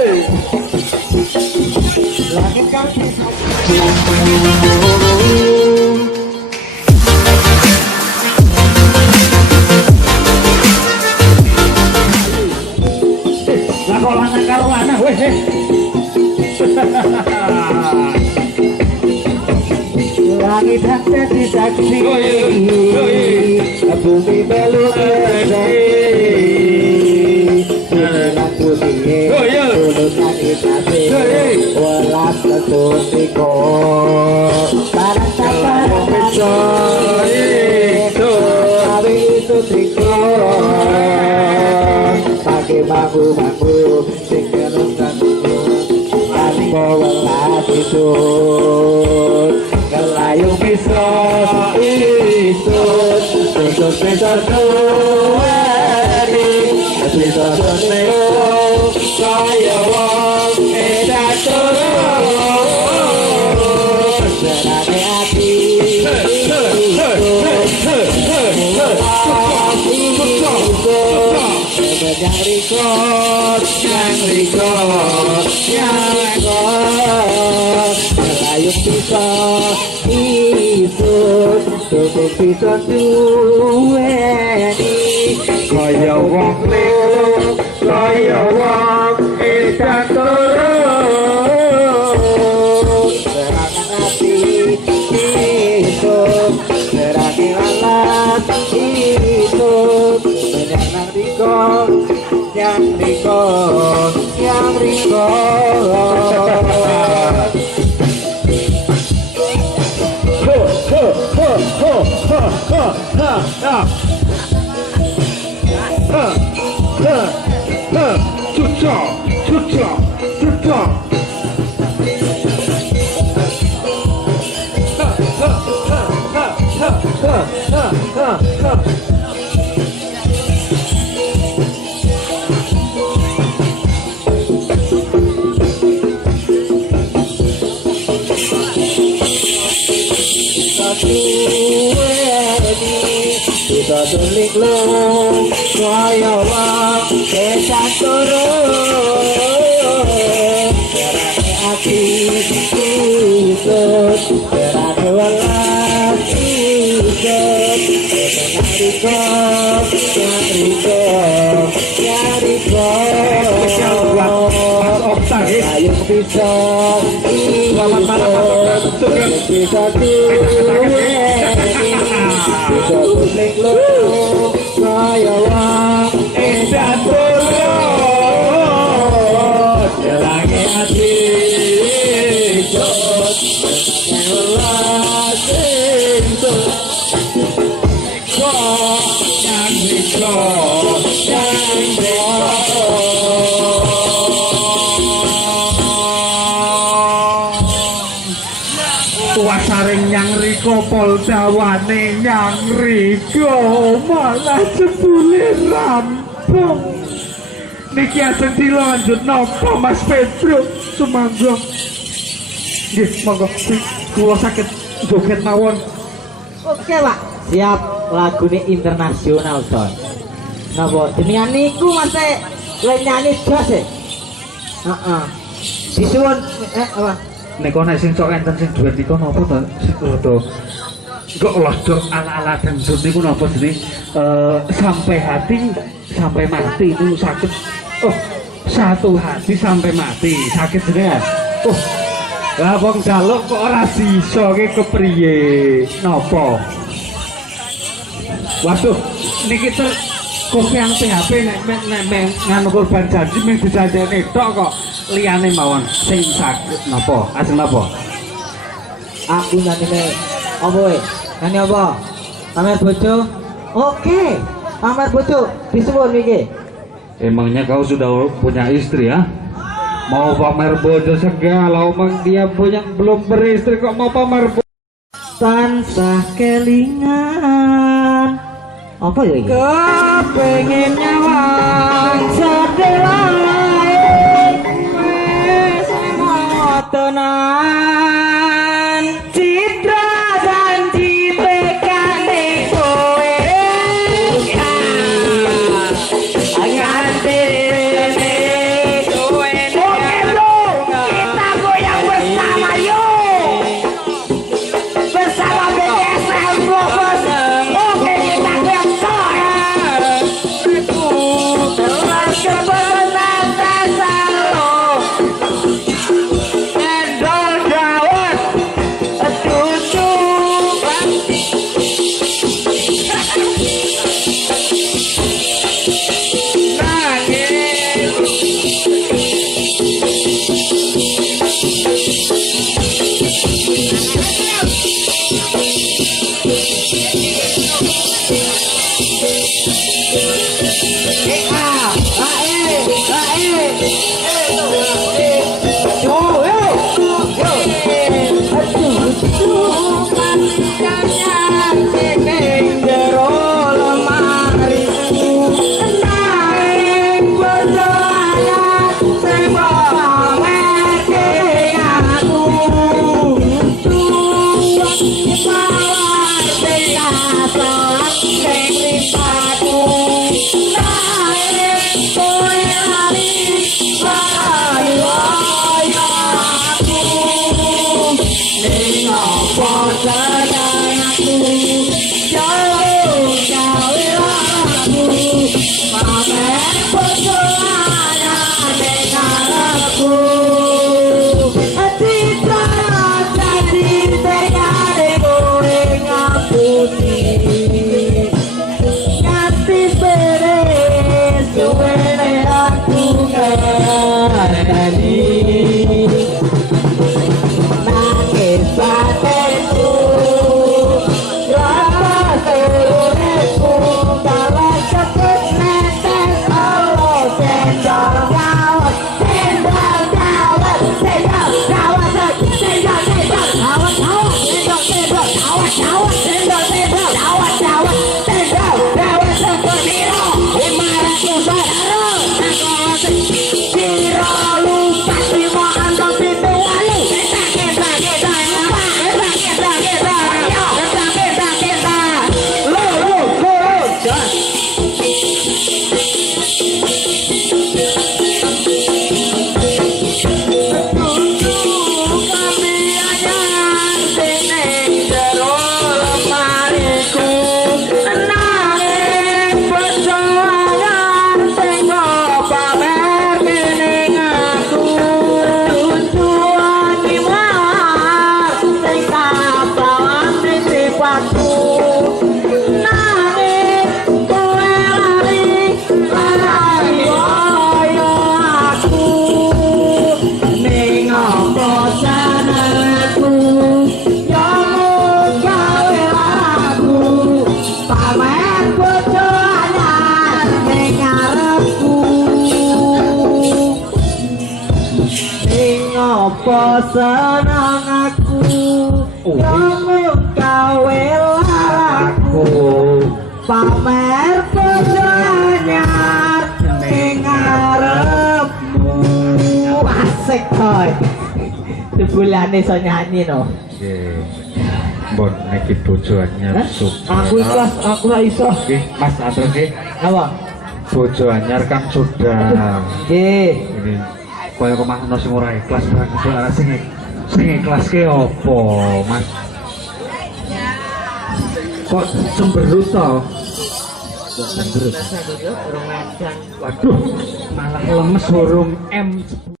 Langit kaki lakolan karuana weh langit hati disaksi bumi belum welas kesuniko barang sabarang itu hari itu triko pakai bambu-bambu tinggalkan tanpa welas itu kelayung bisa itu besok tuari besok tuari saya wong edak turun serane hati yang rikot kelayung bisa isut tutup bisa duweni kaya wong lelu kaya wong edan turun serangan hati isut serani lalat isut menyenang rikot yang rikot bisa tulik lo kaya wong edan turun serane ati isut serane welas isut yang rikot ayo bisa bisa bisa tulik lo kaya wong edan turun serange ati isut welas isut yang rikot wasaring yang riko poldawane yang riko malah jebule rampung niki ajeng dilanjut napa Mas Pedro sumangga nggih monggo kula sakit joget mawon. Oke Pak siap lagune internasional son napa jenengan niku Mas le nyanyi jos e heeh disuwun apa nek ana sing sok enten sing duet iku napa to to kok lodok ala-ala dangdut niku napa jenenge sampai hati sampai mati itu sakit satu hati sampai mati sakit jenenge lah wong jaluk kok ora sisa ki kepriye napa waduh niki kok yang PHP nek nganu korban janji mung dijanjeni tok kok liyane mawon sing saged napa ajeng napa aku nyanyi apa we nyanyi apa pamer bojo oke pamer bojo disuwun iki emangnya kau sudah punya istri ya mau pamer bojo segala omong dia punya belum beristri kok mau pamer bojo tansah kelingan apa ya ini kepengen nyawang sedelai wes ngotonan citra janji tekane kowe ngante kowe nangis batinku rasa seluruhku kalau cepet netes Allah sendal gawat sendal gawat sendal gawat sendal gawat gawat sendal sendal gawat gawat sendal sendal gawat gawat sendal gawat sepiro 500 barang kira lupa terima antam pintu walu kita kita kita kita kita kita kita kita lurus kami anyar seneng jero lemariku nanging perjuangan sing pamer kening aku tujuan dimar sing kapan sifatku nanging kowe lari koyo aku ning apa senengku yang gawe aku pamer bojo anyar ning ngarepku ning apa seneng aku yang gawe aku pamer bojo anyar ning ngarepmu asik coy sebulane iso nyanyi no Bon, iki bojo anyar aku ikhlas aku ra iso Oke, Mas atur nggih. apa Bojo anyar kan sudah. nggih Ini kaya kemana sing ora ikhlas banget arek sing ikhlas ke opo, Mas? Kok cemberut to? Waduh, malah lemes burung M10.